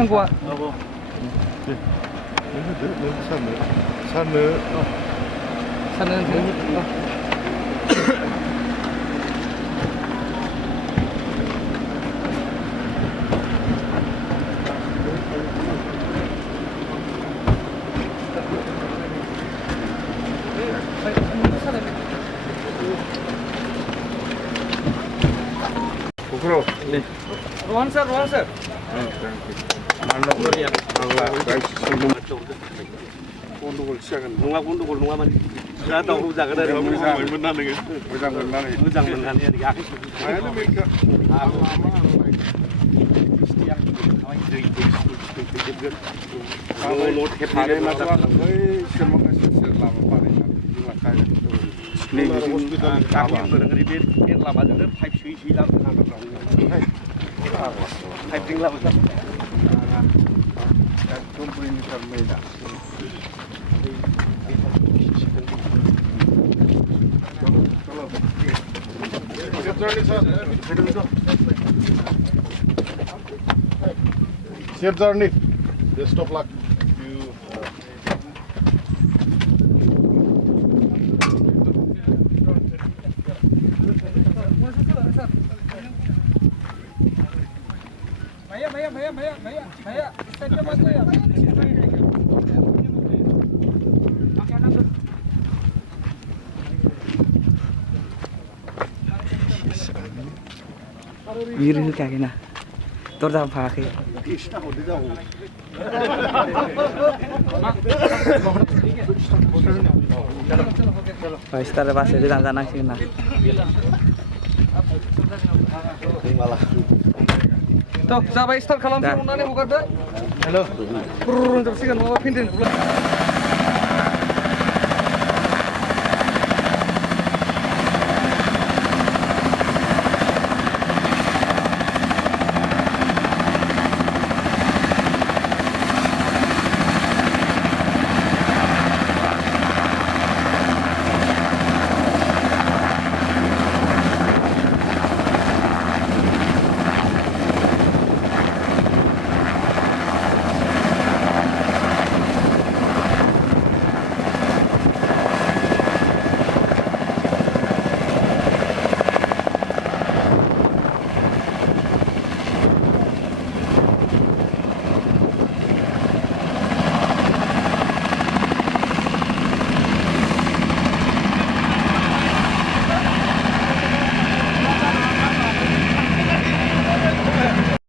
थांगौआ साननो Rohan sir. गन्दगल सिगां नङा गन्दगल नङा माने दा दावराव जागोन आरो मोजां मोननानै आरोखि आखाइ मायानो मेनखा लामाजोंनो पाइप सोयै पाइपजों लाबोदों एकदम बैनिफ्राय मैला Safe journey. Best of luck. भैया इससे मत ले biru kayak gini tur dah pakai Guys, taruh pas itu tantangan sih nah. Tuh, sampai start kalau misalnya bukan dah. Halo. Turun terus kan mau pindahin pulang.